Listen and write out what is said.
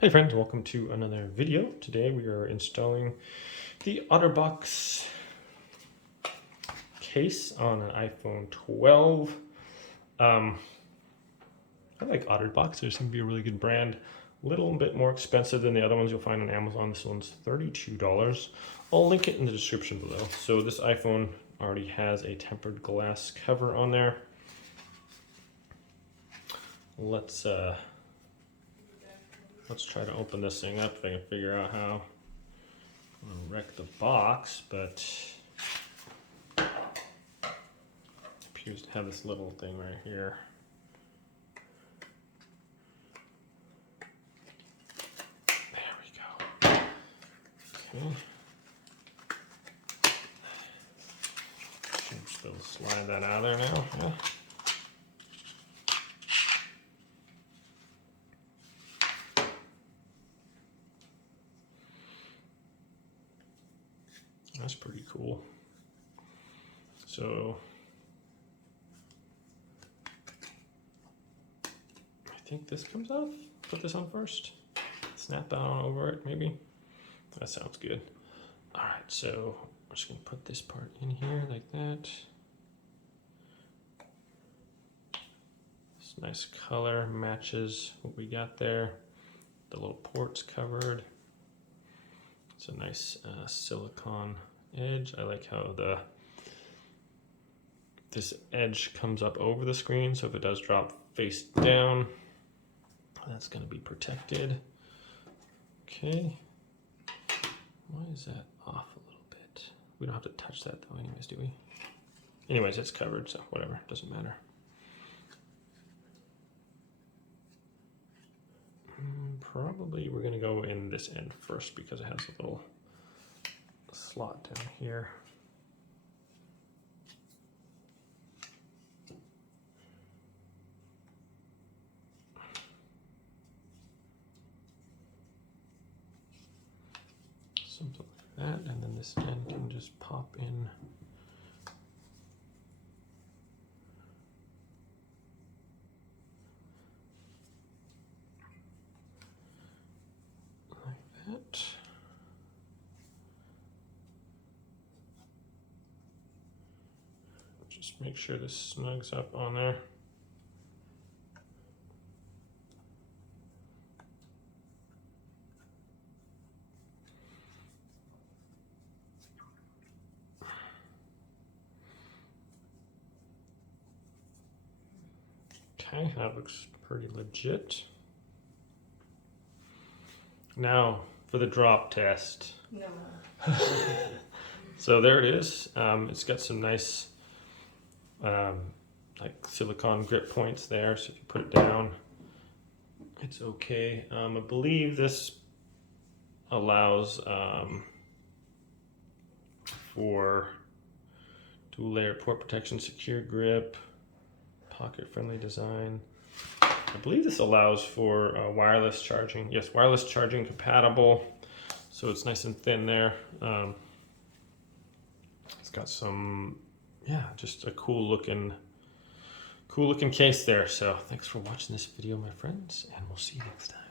Hey friends, welcome to another video. Today we are installing the OtterBox case on an iPhone 12. I like OtterBox. They seem to be a really good brand. A little bit more expensive than the other ones you'll find on Amazon. This one's $32. I'll link it in the description below. So this iPhone already has a tempered glass cover on there. Let's try to open this thing up if I can figure out how. I'm gonna wreck the box, but it appears to have this little thing right here. There we go. Okay. Should just be able to slide that out of there now. Yeah. That's pretty cool. So I think this comes off. Put this on first. Snap that on over it, maybe. That sounds good. All right, so I'm just gonna put this part in here like that. This nice color matches what we got there. The little port's covered. It's a nice silicone edge. I like how this edge comes up over the screen, so if it does drop face down, that's going to be protected. Okay. Why is that off a little bit? We don't have to touch that though anyways, do we? Anyways, it's covered, so whatever, doesn't matter. Probably we're going to go in this end first because it has a little slot down here. Something like that, and then this end can just pop in. That. Just make sure this snugs up on there. Okay, that looks pretty legit. Now for the drop test. No. So there it is. It's got some nice like silicone grip points there, so if you put it down, it's okay. I believe this allows for dual layer port protection, secure grip, pocket friendly design. I believe this allows for wireless charging. Yes, wireless charging compatible. So it's nice and thin there. It's got some, yeah, just a cool looking case there. So thanks for watching this video, my friends, and we'll see you next time.